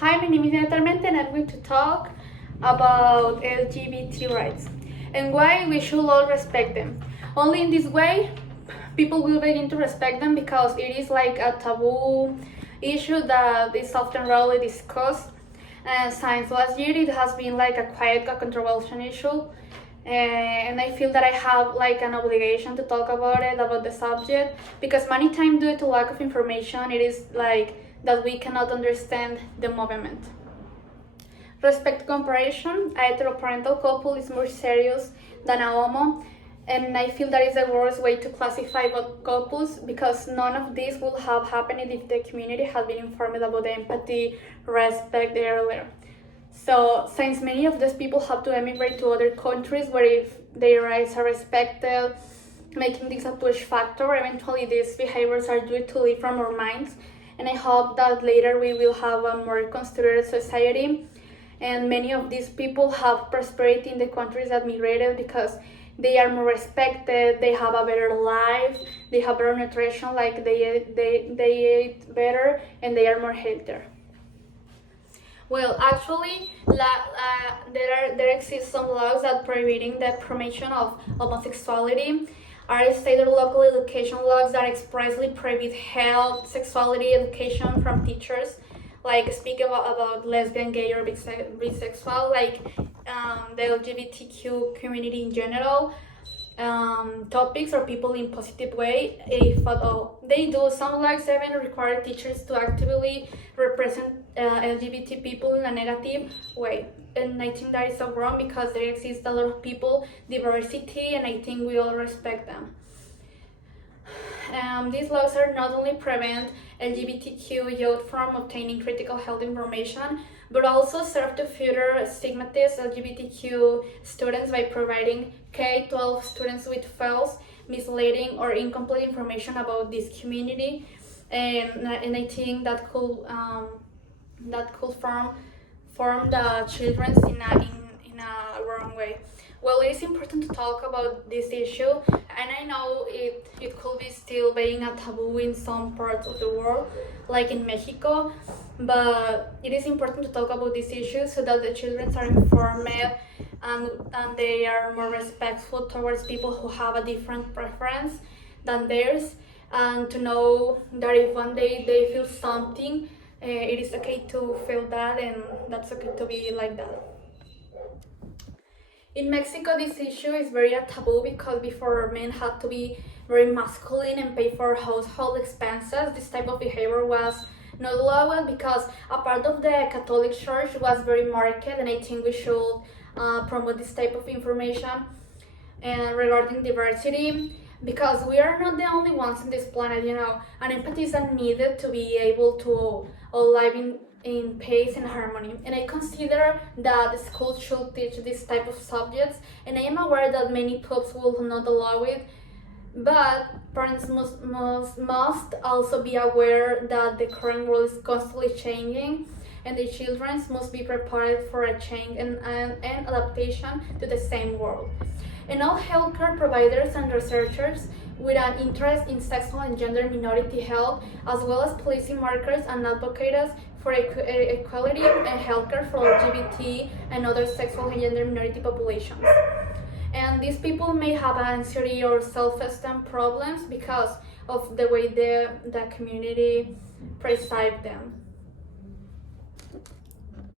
Hi, my name is Natalmente and I'm going to talk about LGBT rights and why we should all respect them. Only in this way, people will begin to respect them because it is like a taboo issue that is often rarely discussed. And since last year, it has been like a quite a controversial issue. And I feel that I have like an obligation to talk about the subject, because many times due to lack of information, it is like that we cannot understand the movement. Respect comparison, a heteroparental couple is more serious than a homo, and I feel that is the worst way to classify both couples, because none of this would have happened if the community had been informed about the empathy, respect earlier. So, since many of these people have to emigrate to other countries where if their rights are respected, making this a push factor, eventually these behaviors are due to leave from our minds. And I hope that later we will have a more considerate society. And many of these people have prosperity in the countries that migrated because they are more respected, they have a better life, they have better nutrition, like they eat better, and they are more healthier. Well, actually, there exist some laws that prohibiting the promotion of homosexuality. Are state or local education laws that expressly prohibit health, sexuality education from teachers, like speak about lesbian, gay, or bisexual, like the LGBTQ community in general. Topics or people in positive way, if at all. They do. Some laws even require teachers to actively represent LGBT people in a negative way. And I think that is so wrong because there exists a lot of people, diversity, and I think we all respect them. These laws are not only prevent LGBTQ youth from obtaining critical health information, but also serve to further stigmatize LGBTQ students by providing K-12 students with false, misleading, or incomplete information about this community, and I think that could form the children in a wrong way. Well, it is important to talk about this issue, and I know it could be still being a taboo in some parts of the world, like in Mexico, but it is important to talk about this issue so that the children are informed and they are more respectful towards people who have a different preference than theirs, and to know that if one day they feel something, it is okay to feel that, and that's okay to be like that. In Mexico, this issue is very a taboo because before men had to be very masculine and pay for household expenses, this type of behavior was not allowed because a part of the Catholic Church was very marked, and I think we should promote this type of information and regarding diversity, because we are not the only ones on this planet, and empathy is needed to be able to all live in peace and harmony. And I consider that the school should teach this type of subjects, and I am aware that many pubs will not allow it, but parents must also be aware that the current world is constantly changing, and the children must be prepared for a change and adaptation to the same world. And all healthcare providers and researchers with an interest in sexual and gender minority health, as well as policing markers and advocates for equality and healthcare for LGBT and other sexual and gender minority populations. And these people may have anxiety or self-esteem problems because of the way the community perceives them.